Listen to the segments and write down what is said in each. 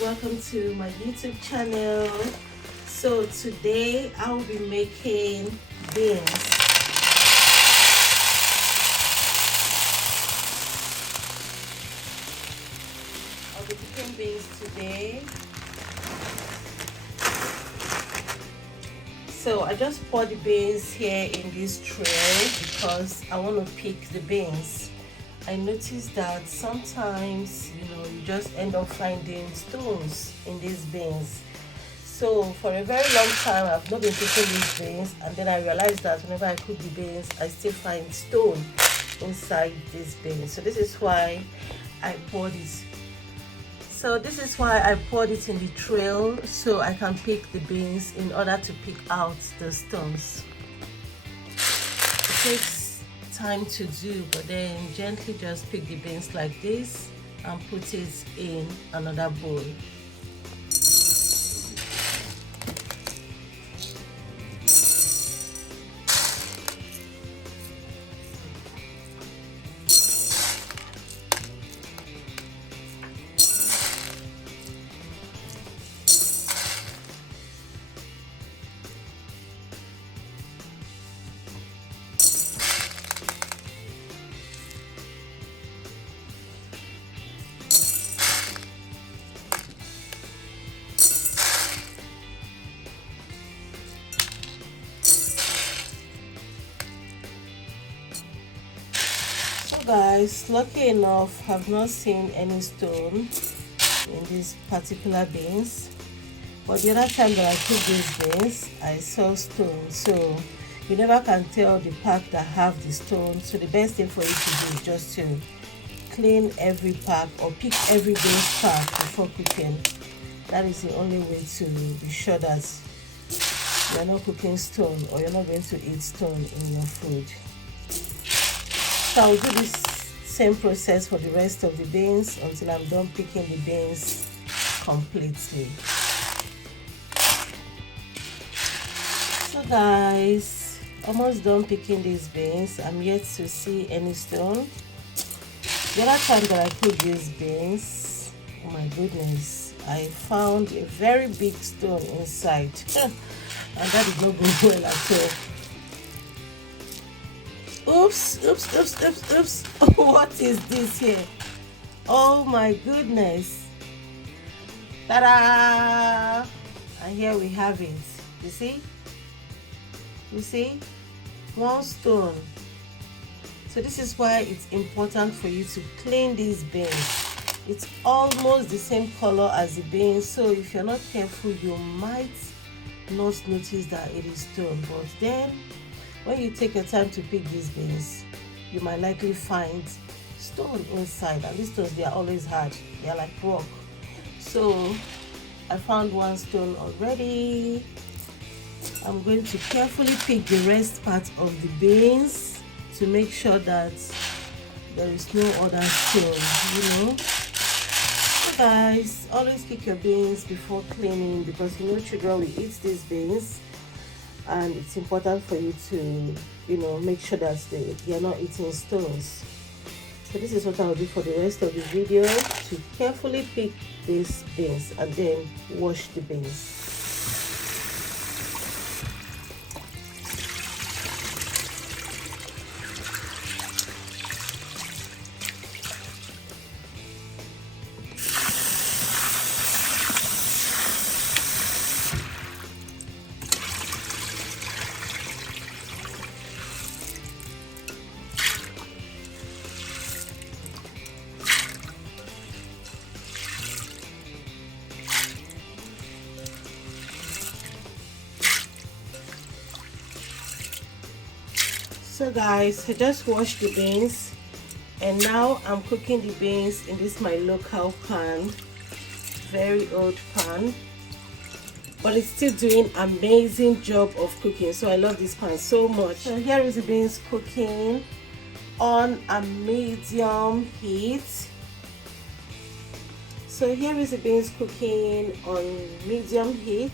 welcome to my YouTube channel. So today I will be making beans. I'll be cooking beans today. So I just pour the beans here in this tray because I want to pick the beans. I noticed that sometimes, you just end up finding stones in these beans. So for a very long time, I've not been picking these beans, and then I realized that whenever I cook the beans, I still find stone inside these beans. So this is why I poured it. in the tray so I can pick the beans in order to pick out the stones. It takes time to do, but then gently just pick the beans like this and put it in another bowl. Guys, lucky enough, I've not seen any stone in these particular beans, but the other time that I cooked these beans I saw stone. So you never can tell the pack that have the stone, so the best thing for you to do is just to clean every pack or pick every beans pack before cooking. That is the only way to be sure that you're not cooking stone or you're not going to eat stone in your food. So I'll do this same process for the rest of the beans until I'm done picking the beans completely. So guys, almost done picking these beans. I'm yet to see any stone. The other time that I cooked these beans, oh my goodness, I found a very big stone inside and that did not go well at all. Oops. What is this here? Oh my goodness. Ta-da! And here we have it. You see? One stone. So this is why it's important for you to clean these beans. It's almost the same color as the beans, so if you're not careful, you might not notice that it is stone. But then when you take your time to pick these beans, you might likely find stone inside, and these stones, they are always hard. They are like rock. So I found one stone already. I'm going to carefully pick the rest part of the beans to make sure that there is no other stone, So guys, always pick your beans before cleaning, because children will eat these beans, and it's important for you to make sure that they are not eating stones. So this is what I'll do for the rest of the video, to carefully pick these beans and then wash the beans. So guys, I just washed the beans, and now I'm cooking the beans in this my local pan, very old pan, but it's still doing amazing job of cooking. So I love this pan so much. So here is the beans cooking on a medium heat. So here is the beans cooking on medium heat.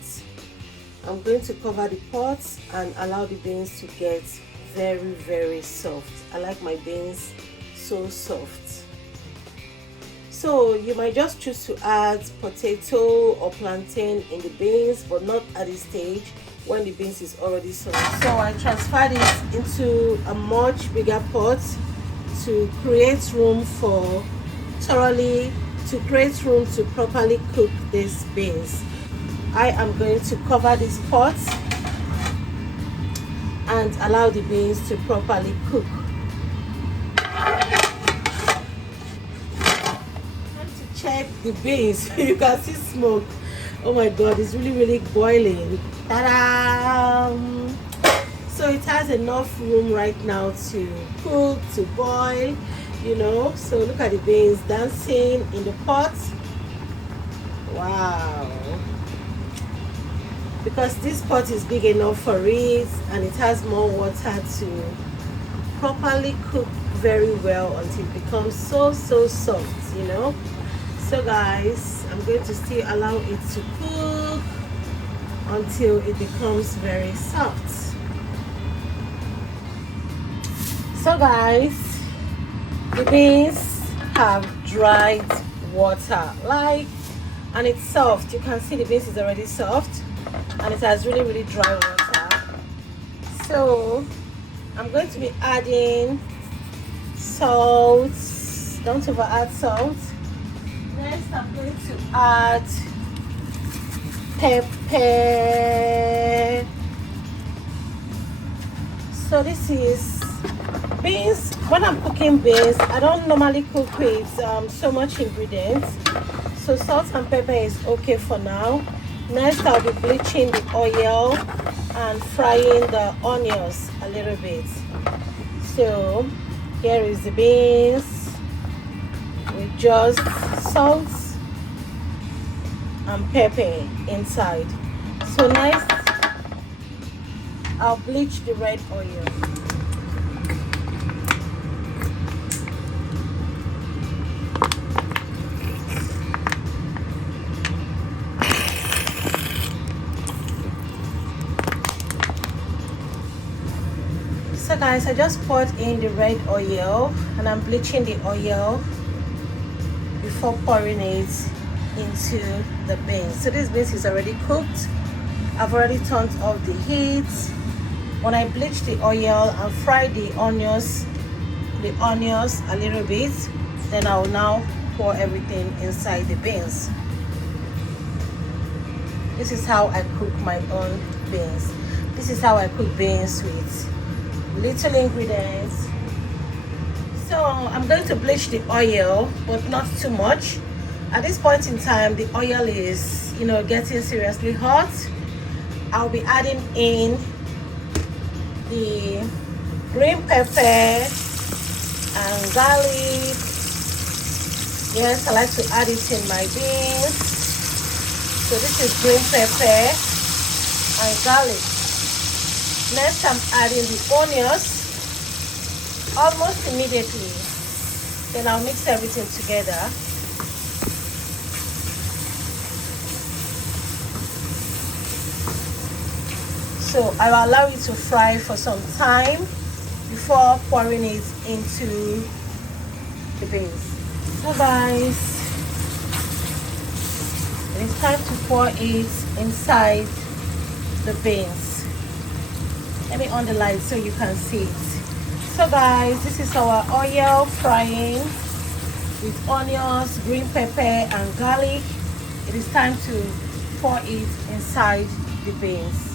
I'm going to cover the pot and allow the beans to get very soft. I like my beans so soft. So you might just choose to add potato or plantain in the beans, but not at this stage when the beans is already soft. So I transferred it into a much bigger pot to create room to properly cook these beans. I am going to cover this pot and allow the beans to properly cook. Check the beans. You can see smoke. Oh my god, it's really boiling. Ta-da! So it has enough room right now to cook, to boil, you know. So look at the beans dancing in the pot. Wow, because this pot is big enough for it and it has more water to properly cook very well until it becomes so soft, you know. So guys, I'm going to still allow it to cook until it becomes very soft. So guys, the beans have dried water, and it's soft. You can see the beans is already soft and it has really dry water. So I'm going to be adding salt. Don't over add salt. Next, I'm going to add pepper. So this is beans. When I'm cooking beans, I don't normally cook with so much ingredients. So salt and pepper is okay for now. Next, I'll be bleaching the oil and frying the onions a little bit. So here is the beans with just salt and pepper inside. So next, I'll bleach the red oil. So guys, I just poured in the red oil and I'm bleaching the oil before pouring it into the beans. So this beans is already cooked. I've already turned off the heat. When I bleach the oil and fry the onions a little bit, then I will now pour everything inside the beans. This is how I cook my own beans. This is how I cook beans with little ingredients. So I'm going to bleach the oil, but not too much. At this point in time, the oil is, you know, getting seriously hot. I'll be adding in the green pepper and garlic. Yes, I like to add it in my beans. So this is green pepper and garlic. Next, I'm adding the onions almost immediately. Then I'll mix everything together. So I'll allow it to fry for some time before pouring it into the beans. So guys, it's time to pour it inside the beans. Let me on the light so you can see it. So guys, this is our oil frying with onions, green pepper and garlic. It is time to pour it inside the beans.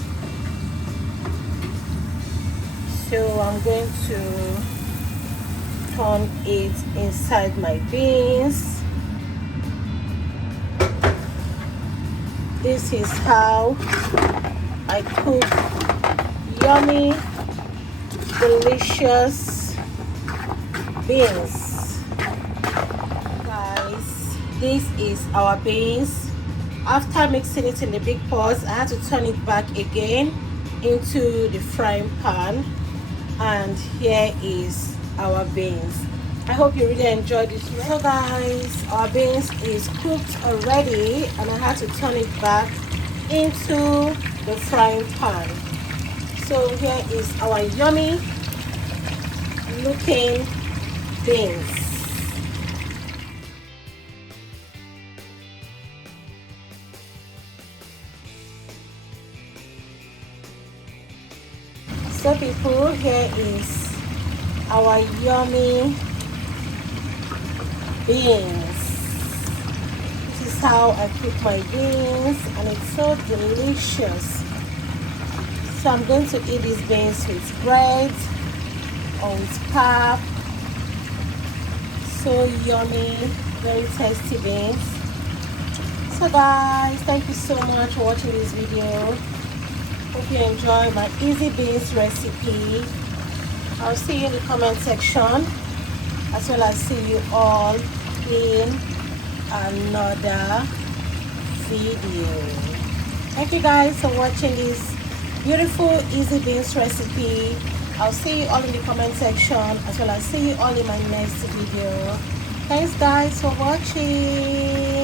So I'm going to turn it inside my beans. This is how I cook yummy, delicious beans. Guys, this is our beans. After mixing it in the big pot, I had to turn it back again into the frying pan. And here is our beans. I hope you really enjoyed this. So guys, our beans is cooked already and I had to turn it back into the frying pan. So here is our yummy looking beans. So people, here is our yummy beans. This is how I cook my beans, and it's so delicious. So I'm going to eat these beans with bread or with pap. So yummy, very tasty beans. So guys, thank you so much for watching this video. Hope you enjoy my easy beans recipe. I'll see you in the comment section, as well as see you all in another video. Thank you guys for watching this beautiful easy beans recipe. I'll see you all in the comment section, as well as see you all in my next video. Thanks guys for watching.